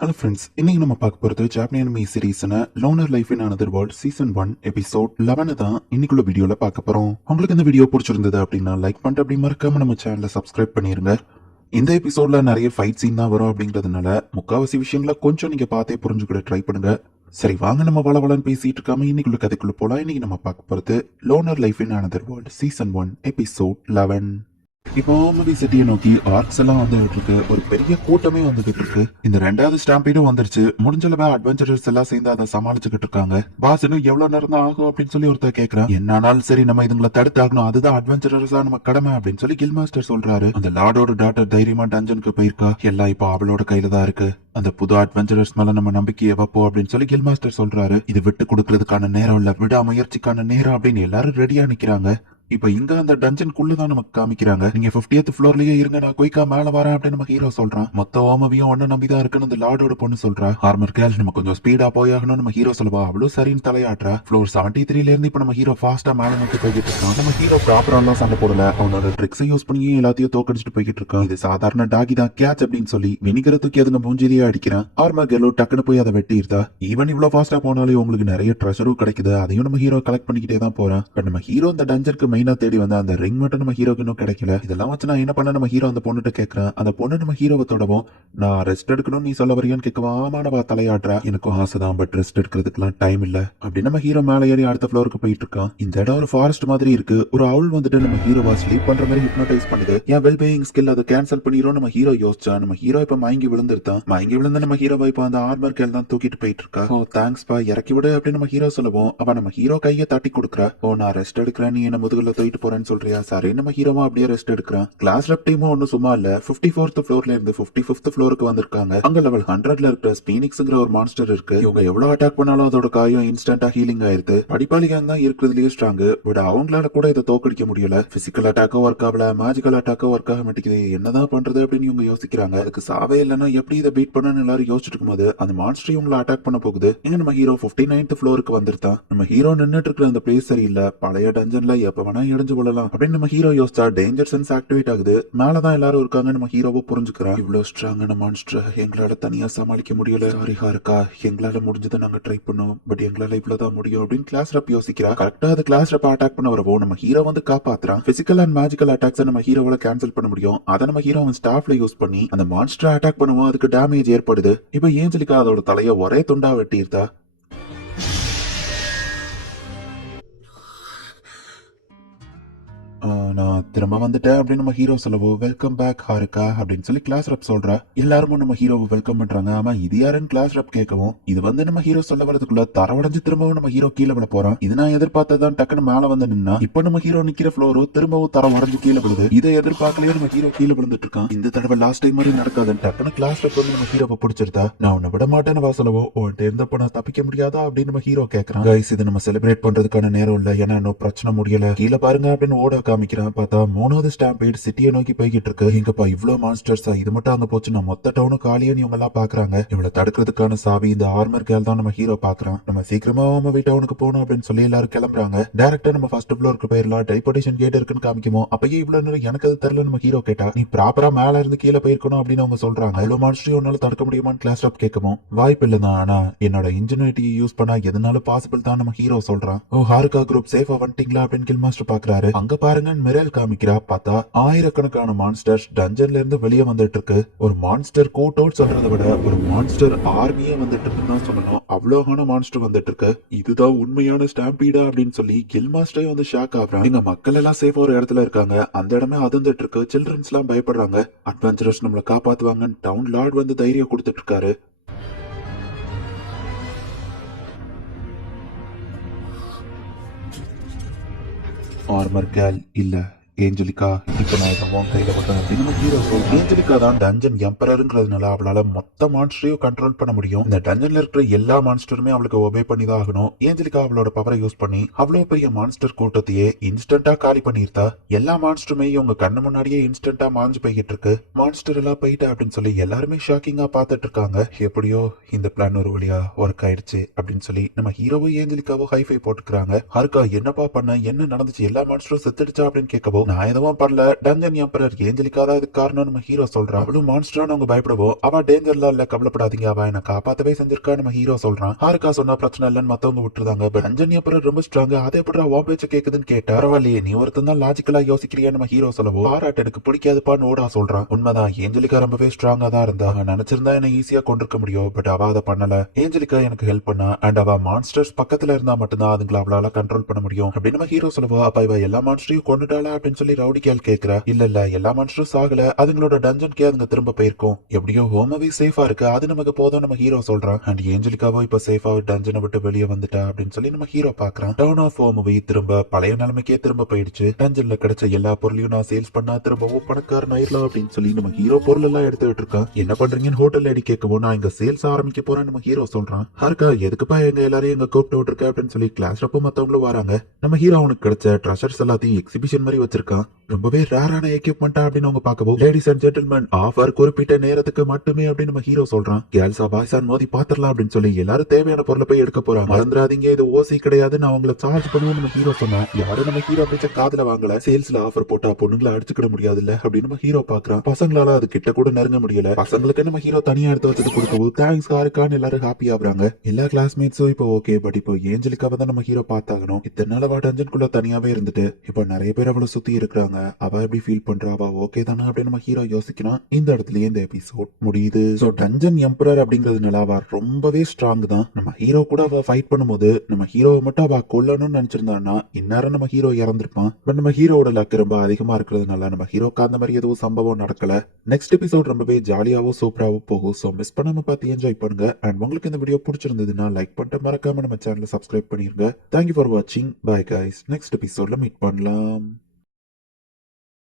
Hello friends, இன்னைக்கு நம்ம பார்க்க போறது ஜாப்பனீஸ் அனிமி சீரிஸ்ன loner life in another world season 1 episode 11 தான் இன்னைக்குள்ள வீடியோல பார்க்க போறோம். உங்களுக்கு இந்த வீடியோ பிடிச்சிருந்தது அப்படின்னா லைக் பண்ணிட்டு அப்படி மறக்காம நம்ம சேனலை சப்ஸ்கிரைப் பண்ணிருங்க. இந்த எபிசோட்ல நிறைய ஃபைட் சீன் தான் வரும் அப்படிங்கிறதுனால முக்காவாசி விஷயங்களை கொஞ்சம் நீங்க பார்த்தே புரிஞ்சுக்கிட ட்ரை பண்ணுங்க. சரி வாங்க, நம்ம வளவலன்னு பேசிட்டு இருக்காம இன்னைக்குள்ள கதைக்குள்ள போலாம். இன்னைக்கு நம்ம பார்க்க போறது loner life in another world season 1 episode 11. இப்போ மதி சிட்டியை நோக்கி ஆர்க்ஸ் எல்லாம் வந்துகிட்டு இருக்கு. ஒரு பெரிய கூட்டமே வந்துகிட்டு இருக்கு. இந்த ரெண்டாவது ஸ்டாம்பீடும் வந்துருச்சு. முடிஞ்சளவு அட்வென்ச்சரர்ஸ் எல்லாம் சேர்ந்து அதை சமாளிச்சுக்கிட்டு இருக்காங்க. பாஸ் இன்னும் எவ்வளவு நேரம் தான் ஆகும் அப்படின்னு சொல்லி ஒருத்தர் கேட்கிறான். என்னானாலும் சரி, நம்ம இதுங்களை தடுத்தாகணும், அதுதான் அட்வென்ச்சரர்ஸா நம்ம கடமை அப்படின்னு சொல்லி கில் மாஸ்டர் சொல்றாரு. அந்த லார்டோட டாட்டர் தைரியமா டஞ்சனுக்கு போயிருக்கா. எல்லாம் இப்போ அவளோட கையில தான் இருக்கு. அந்த புது அட்வென்ச்சரர்ஸ் மேல நம்ம நம்பிக்கையை வைப்போம் அப்படின்னு சொல்லி கில் மாஸ்டர் சொல்றாரு. இது விட்டு கொடுக்கறதுக்கான நேரம் இல்ல, விடாமுயற்சிக்கான நேரம் அப்படின்னு எல்லாரும் ரெடியா நிக்கிறாங்க. இப்ப இங்க அந்த டஞ்சனுக்குள்ளதான் நமக்கு காமிக்கிறாங்க. நீங்க 50th ஃப்ளோர்லயே இருங்க, நான் குயிக்கா மேல வரேன் அப்படின்னு நம்ம ஹீரோ சொல்றான். மொத்த ஓமவியும் ஒன்ன நம்பிதான் இருக்குன்னு அந்த லார்டோட பொண்ணு சொல்றா. ஆர்மர் கேல் நம்ம கொஞ்சம் ஸ்பீடா போயாகணும் நம்ம ஹீரோ சொல்லுவா. அவ்வளவு சரின்னு தலையாட்டுறா. ஃப்ளோர் 73ல இருந்து இப்ப நம்ம ஹீரோ ஃபாஸ்டா மேல நோக்கி போய்கிட்டு இருக்கான். நம்ம ஹீரோ ப்ராப்பரா எல்லாம் சண்டை போடல, அவனோட ட்ரிக்ஸை யூஸ் பண்ணி எல்லாத்தையும் தோக்கடிச்சிட்டு போய்கிட்டு இருக்கான். இது சாதாரண டாகி தான், கேட்ச் அப்படின்னு சொல்லி வினிகரை தூக்கி அதுங்க மூஞ்சிலேயே அடிக்கிறான். ஆர்மர் கேலோ டக்குன்னு போய் அதை வெட்டியிருந்தா. ஈவன் இவ்வளவு ஃபாஸ்டா போனாலும் உங்களுக்கு நிறைய ட்ரெஷரும் கிடைக்குது. அதையும் நம்ம ஹீரோ கலெக்ட் பண்ணிக்கிட்டே தான் போறான். பட் நம்ம ஹீரோ இந்த டஞ்சனுக்கு மெயினா தேடி வந்த அந்த ரிங் மட்டும் நம்ம ஹீரோக்கு இன்னும் கிடைக்கல. இதெல்லாம் வச்சு நான் என்ன பண்ண நம்ம ஹீரோ அந்த பொண்ணுகிட்ட கேட்கிறேன். அந்த பொண்ணு நம்ம ஹீரோவை தொடவும், நான் ரெஸ்ட் எடுக்கணும் நீ சொல்ல வரையான்னு கேட்கவா. ஆமானவா தலையாடுறா. எனக்கும் ஆசைதான், பட் ரெஸ்ட் எடுக்கிறதுக்குலாம் டைம் இல்ல அப்படின்னு நம்ம ஹீரோ மேலே ஏறி அடுத்த ஃப்ளோருக்கு போயிட்டு இருக்கான். இந்த இடம் ஒரு ஃபாரஸ்ட் மாதிரி இருக்கு. ஒரு அவுல் வந்துட்டு நம்ம ஹீரோவா ஸ்லீப் பண்ற மாதிரி ஹிப்னோடைஸ் பண்ணுது. என் வெல்பீயிங் ஸ்கில் அதை கேன்சல் பண்ணிரும் நம்ம ஹீரோ யோசிச்சா. நம்ம ஹீரோ இப்ப மயங்கி விழுந்துருத்தான். மயங்கி விழுந்த நம்ம ஹீரோவை இப்ப அந்த ஆர்மர் கேல் தான் தூக்கிட்டு போயிட்டு இருக்கா. ஓ தேங்க்ஸ் பா, இறக்கி விடு அப்படின்னு நம்ம ஹீரோ சொல்லுவோம். அவ நம்ம ஹீரோ கையை தட்டி கொடுக்குறா. ஓ நான் ரெஸ்ட் எடுக்கிறேன், நீ என்ன முதுகுல தூக்கிட்டு போறேன்னு சொல்றியா. சாரி நம்ம ஹீரோவா அப்படியே ரெஸ்ட் எடுக்கிறான். கிளாஸ் ரெப் டீமும் ஒன்னும் சும்மா இல்ல. 54th ஃப்ளோர்ல இருந்து 55th ஃப்ளோருக்கு வந்திருக்காங்க. அங்க லெவல் 100ல இருக்கிற ஸ்பீனிக்ஸ்ங்கிற ஒரு மான்ஸ்டர் இருக்கு. இவங்க எவ்வளவு அட்டாக் பண்ணாலும் அதோட காயம் இன்ஸ்டன்டா ஹீலிங் ஆயிருது. படிப்பாளிகள் தான் இருக்கிறதுலயே ஸ்ட்ராங். பட் அவங்களால கூட இதை தோக்கடிக்க முடியல. பிசிக்கல் அட்டாக்கும் ஒர்க் ஆகல, மேஜிக்கல் அட்டாக்கும் ஒர்க் ஆக மாட்டேங்குது. என்னதான் பண்றது அப்படின்னு இவங்க யோசிக்கிறாங்க. அதுக்கு சாவே இல்லைன்னா எப்படி இதை பீட் பண்ணு எல்லாரும் யோசிச்சுட்டு இருக்கும்போது அந்த மான்ஸ்டர் இவங்களை அட்டாக் பண்ண போகுது. இங்க நம்ம ஹீரோ 59th ஃப்ளோருக்கு வந்துருத்தான். நம்ம ஹீரோ நின்னுட்டு இருக்கிற அந்த பிளேஸ் சரியில்லை. பழைய டஞ்சன்ல எப்ப வேணா இடிஞ்சு கொள்ளலாம் அப்படின்னு நம்ம ஹீரோ யோசிச்சா டேஞ்சர் சென்ஸ் ஆக்டிவேட் ஆகுது. மேலதான் எல்லாரும் இருக்காங்க. நம்ம ஹீரோவை புரிஞ்சுக்கிறான். இவ்வளவு ஸ்ட்ராங்கான மான்ஸ்டர் எங்களால தனியா சமாளிக்க முடியல. சாரி ஹாருக்கா, எங்களால முடிஞ்சதை நாங்க ட்ரை பண்ணோம், பட் எங்களால இவ்வளவுதான் முடியும் அப்படின்னு கிளாஸ் ரெப் யோசிக்கிறா. கரெக்டா அது கிளாஸ் ரெப் அட்டாக் பண்ண வரவோ நம்ம ஹீரோ வந்து காப்பாத்துறான். பிசிக்கல் அண்ட் மேஜிக்கல் அட்டாக்ஸ் நம்ம ஹீரோவால கேன்சல் பண்ண முடியும். அதை நம்ம ஹீரோ அவன் ஸ்டாஃப்ல யூஸ் பண்ணி அந்த மான்ஸ்டர் அட்டாக் பண்ணுவோம். அதுக்கு டேமேஜ் ஏற்படுது. இப்ப ஏஞ்சலிக்கா அதோட தலைய ஒரே துண்டா வெட்டியிருந்தா. நான் திரும்ப வந்துட்டேன் அப்படின்னு நம்ம ஹீரோ சொல்லவோ, வெல்கம் பேக் ஹாருக்கா அப்படின்னு சொல்லி கிளாஸ் ரெப் சொல்றா. எல்லாரும் நம்ம ஹீரோவை வெல்கம் பண்றாங்க. ஆமா இது யாருன்னு கிளாஸ் ரெப் கேட்கவும், இது வந்து நம்ம ஹீரோ சொல்ல வரதுக்குள்ள தரவடைஞ்சு திரும்பவும் நம்ம ஹீரோ கீழே விழ போறான். இது நான் எதிர்பார்த்ததான் டக்குன்னு மேல வந்து நின்னா. இப்ப நம்ம ஹீரோ நிக்கிற ஃப்ளோரோ திரும்பவும் தரம் உடஞ்சு கீழே விழுது. இதை எதிர்பார்க்கலையே நம்ம ஹீரோ கீழே விழுந்துட்டு இருக்கான். இந்த தடவை லாஸ்ட் டைம் மாதிரி நடக்காதுன்னு டக்குன்னு கிளாஸ் ரெப் வந்து நம்ம ஹீரோவை பிடிச்சிருந்தா. நான் உன்னை விட மாட்டேன்னு வாசலவோ, உன்கிட்ட இருந்தப்ப நான் தப்பிக்க முடியாதா அப்படின்னு நம்ம ஹீரோ கேட்கறான். கைஸ் இது நம்ம செலிப்ரேட் பண்றதுக்கான நேரம் இல்ல, ஏன்னா இன்னும் பிரச்சனை முடியல, கீழே பாருங்க அப்படின்னு ஓட காமிக்கிறான். பார்த்தா மூணாவது ஸ்டாம்பீட் சிட்டியை நோக்கி போய்கிட்டு இருக்கு. இங்கப்பா இவ்வளவு மான்ஸ்டர்ஸா, இது மட்டும் அங்க போச்சுன்னா மொத்த டவுனும் காலியா இவங்க எல்லாம் பாக்குறாங்க. இவளை தடுக்கிறதுக்கான சாவி இந்த ஆர்மர் கேல் தான் நம்ம ஹீரோ பாக்குறான். நம்ம சீக்கிரமா நம்ம டவுனுக்கு போகணும் அப்படின்னு சொல்லி எல்லாரும் கிளம்புறாங்க. டேரக்டா நம்ம ஃபர்ஸ்ட் ஃப்ளோருக்கு போயிடலாம், டெலிபோர்டேஷன் கேட் இருக்குன்னு காமிக்குமோ. அப்பயே இவ்வளவு நேரம் எனக்கு அது தெரியல நம்ம ஹீரோ கேட்டா. நீ ப்ராப்பரா மேல இருந்து கீழே போயிருக்கணும் அப்படின்னு அவங்க சொல்றாங்க. அவ்வளவு மான்ஸ்டரையும் உன்னால தடுக்க முடியுமான்னு கிளாஸ் டாப் கேட்கவும், வாய்ப்பு இல்லதான், ஆனா என்னோட இன்ஜினியரிட்டியை யூஸ் பண்ணா எதனாலும் பாசிபிள் தான் நம்ம ஹீரோ சொல்றான். ஓ ஹாருக்கா குரூப் சேஃபா வந்துட்டீங்களா அப்படின்னு கில் மாஸ்டர் பாக்குறாரு. அங்க பாருங்க மிரேல் காமிக்கிறா. பார்த்தா ஆயிரக்கணக்கான மான்ஸ்டர்ஸ் டஞ்சன்ல இருந்து வெளியே வந்துட்டு இருக்கு. ஒரு மான்ஸ்டர் கோட் அவுட் சொல்றதை விட ஒரு மான்ஸ்டர் ஆர்மியே வந்துட்டு இருக்குன்னு சொல்லணும். அவ்வளோகான மான்ஸ்டர் வந்துட்டு இருக்கு. இதுதான் உண்மையான ஸ்டாம்பீடா அப்படின்னு சொல்லி கில் மாஸ்டரே வந்து ஷாக் ஆகுறாங்க. எங்க மக்கள் எல்லாம் சேஃபா ஒரு இடத்துல இருக்காங்க, அந்த இடமே அதிர்ந்துட்டு இருக்கு. சில்ட்ரன்ஸ் எல்லாம் பயப்படுறாங்க. அட்வென்ச்சரஸ் நம்மளை காப்பாத்துவாங்கன்னு டவுன் லார்ட் வந்து தைரியம் கொடுத்துட்டு இருக்காரு. ஆர்மர் கேல் இல்ல ஏஞ்சலிகா, இப்ப நான் இதை உன் கையில விட்டேன் அப்படின்னு நம்ம ஹீரோ சொல்றோம். ஏஞ்சலிகா தான் டஞ்சன் எம்பரருங்கிறதுனால அவளால மொத்த மான்ஸ்டரையும் கண்ட்ரோல் பண்ண முடியும். இந்த டஞ்சன்ல இருக்கிற எல்லா மான்ஸ்டருமே அவளுக்கு ஒபே பண்ணி தான் ஆகணும். ஏஞ்சலிகா அவளோட பவரை யூஸ் பண்ணி அவ்வளவு பெரிய மான்ஸ்டர் கூட்டத்தையே இன்ஸ்டன்டா காலி பண்ணிருந்தா. எல்லா மான்ஸ்டருமே இவங்க கண்ணு முன்னாடியே இன்ஸ்டன்டா மாஞ்சு போய்கிட்டு இருக்கு. மான்ஸ்டர் எல்லாம் போயிட்டா அப்படின்னு சொல்லி எல்லாருமே ஷாக்கிங்கா பாத்துட்டு இருக்காங்க. எப்படியோ இந்த பிளான் ஒரு வழியா ஒர்க் ஆயிடுச்சு அப்படின்னு சொல்லி நம்ம ஹீரோவோ ஏஞ்சலிகாவோ ஹைஃபை போட்டுக்கிறாங்க. ஹாருக்கா என்னப்பா பண்ண, என்ன நடந்துச்சு, எல்லா மான்ஸ்டரும் செத்துடுச்சா அப்படின்னு கேட்கவோ, நான் எதுவும் பண்ணல, டஞ்சன் எம்பரர் ஏஞ்சலிக்கா தான் இதுக்கு காரணம் நம்ம ஹீரோ சொல்றான். அவளும் மான்ஸ்டரான அவங்க பயப்படுவோம், அவ டேஞ்சர்ல இல்ல, கவலைப்படாதீங்க, அவ என்ன காப்பாத்தவே செஞ்சிருக்கா நம்ம ஹீரோ சொல்றான். ஹாருக்கா சொன்னா பிரச்சனை இல்லன்னு மத்தவங்க விட்டுருந்தாங்க. பட் டஞ்சன் எம்பரர் ரொம்ப ஸ்ட்ராங், அதை எப்படா உன் பேச்ச கேக்குதுன்னு கேட்டா, பரவாயில்லையே நீ ஒருத்தன் தான் லாஜிக்கலா யோசிக்கிறியா நம்ம ஹீரோ சொல்லவோ, பாராட்டு எனக்கு பிடிக்காதுப்பான்னு ஓடா சொல்றான். உண்மைதான், ஏஞ்சலிக்கா ரொம்பவே ஸ்ட்ராங்கா தான் இருந்தா, அவன் நினைச்சிருந்தா என்ன ஈஸியா கொண்டிருக்க முடியும், பட் அவ அதை பண்ணல. ஏஞ்சலிக்கா எனக்கு ஹெல்ப் பண்ணா, அண்ட் அவ மான்ஸ்டர்ஸ் பக்கத்துல இருந்தா மட்டும்தான் அதுங்களை அவளால கண்ட்ரோல் பண்ண முடியும் அப்படின்னு நம்ம ஹீரோ சொல்லுவா. அப்ப இவ எல்லா மான்ஸ்டரையும் கொண்டுட்டாளா அப்படின்னு சொல்லி ரவுடி கேள் கேக்குறா. இல்ல எல்லா மான்ஸ்டரும் சாகல, அதுங்களோட டஞ்சன்கே அதுங்க திரும்ப போயிருக்கும். எப்படியோ ஹோமவே சேஃபா இருக்கு, அது நமக்கு போதும் நம்ம ஹீரோ சொல்றான். அண்ட் ஏஞ்சலிக்காவோ இப்ப சேஃபா டஞ்சனை விட்டு வெளியே வந்துட்டா அப்படின்னு சொல்லி நம்ம ஹீரோ பாக்குறான். டவுன் ஆஃப் ஹோமவே திரும்ப பழைய நிலைமைக்கே திரும்ப போயிடுச்சு. டஞ்சன்ல கிடைச்ச எல்லா பொருளையும் நான் சேல்ஸ் பண்ணா திரும்பவும் பணக்காரன் ஆயிரலாம் அப்படின்னு சொல்லி நம்ம ஹீரோ பொருள் எல்லாம் எடுத்துட்டு இருக்கான். என்ன பண்றீங்கன்னு ஹோட்டல் அடி கேட்கவும், நான் இங்க சேல்ஸ் ஆரம்பிக்க போறேன் நம்ம ஹீரோ சொல்றான். ஹாருக்கா எதுக்குப்பா எங்க எல்லாரையும் எங்க கூப்பிட்டு விட்டுருக்க அப்படின்னு சொல்லி கிளாஸ் ரப்போ மத்தவங்களும் வராங்க. நம்ம ஹீரோ அவனுக்கு கிடைச்ச ட்ரெஷர்ஸ் எல்லாத்தையும் எக்ஸிபிஷன் மாதிரி வச்சிருக்கான். ரொம்பவே ரேரான எக்யூப்மெண்டா அப்படின்னு அவங்க பார்க்கவும், லேடிஸ் அண்ட் ஜென்டில்மேன் ஆஃபர் குறிப்பிட்ட நேரத்துக்கு மட்டுமே அப்படின்னு நம்ம ஹீரோ சொல்றான். கேர்ள்ஸா பாய்ஸா மோதி பாத்திரலாம் அப்படின்னு சொல்லி எல்லாரும் தேவையான பொருளை போய் எடுக்க போறாங்க. மறந்துடாதீங்க இது ஓசி கிடையாது, நான் அவங்களை சார்ஜ் பண்ணுவோம் நம்ம ஹீரோ சொன்னா. யாரும் நம்ம ஹீரோ பேச்ச காதுல வாங்கல. சேல்ஸ்ல ஆஃபர் போட்டா பொண்ணுங்களை அடிச்சுக்கிட முடியாது இல்ல அப்படின்னு நம்ம ஹீரோ பாக்குறான். பசங்களால அது கிட்ட கூட நெருங்க முடியல. பசங்களுக்கு நம்ம ஹீரோ தனியா எடுத்து வச்சது கொடுக்கவும் தேங்க்ஸ் ஹாருக்கான்னு எல்லாரும் ஹாப்பி ஆகுறாங்க. எல்லா கிளாஸ்மேட்ஸும் இப்போ ஓகே, பட் இப்போ ஏஞ்சலிக்காவை தான் நம்ம ஹீரோ பார்த்தாகணும். இத்தனை நாள் அவ டஞ்சனுக்குள்ள தனியாவே இருந்துட்டு இப்போ நிறைய பேர் அவளை சுத்தி இருக்கிறாங்க. அவ எப்படி ஃபீல் பண்றா, அவ ஓகே தானே அப்படின்னு நம்ம ஹீரோ யோசிக்கிறான். இந்த இடத்துலயே இந்த எபிசோட் முடியுது. சோ டஞ்சன் எம்பரர் அப்படிங்கிறதுனால அவ ரொம்பவே ஸ்ட்ராங் தான். நம்ம ஹீரோ கூட அவ ஃபைட் பண்ணும்போது நம்ம ஹீரோவை மட்டும் அவ கொல்லணும்னு நினைச்சிருந்தான்னா இந்நேரம் நம்ம ஹீரோ இறந்திருப்பான். பட் நம்ம ஹீரோட லக் ரொம்ப அதிகமா இருக்கிறதுனால நம்ம ஹீரோக்கு அந்த மாதிரி எதுவும் சம்பவம் நடக்கல. நெக்ஸ்ட் எபிசோட் ரொம்பவே ஜாலியாவோ சூப்பராவோ போகும். சோ மிஸ் பண்ணாம பார்த்து என்ஜாய் பண்ணுங்க. அண்ட் உங்களுக்கு இந்த வீடியோ பிடிச்சிருந்ததுன்னா லைக் பண்ணிட்டு மறக்காம நம்ம சேனலை சப்ஸ்கிரைப் பண்ணிருங்க. தேங்க்யூ ஃபார் வாட்சிங். பை கைஸ், நெக்ஸ்ட் எபிசோட்ல மீட் பண்ணலாம்.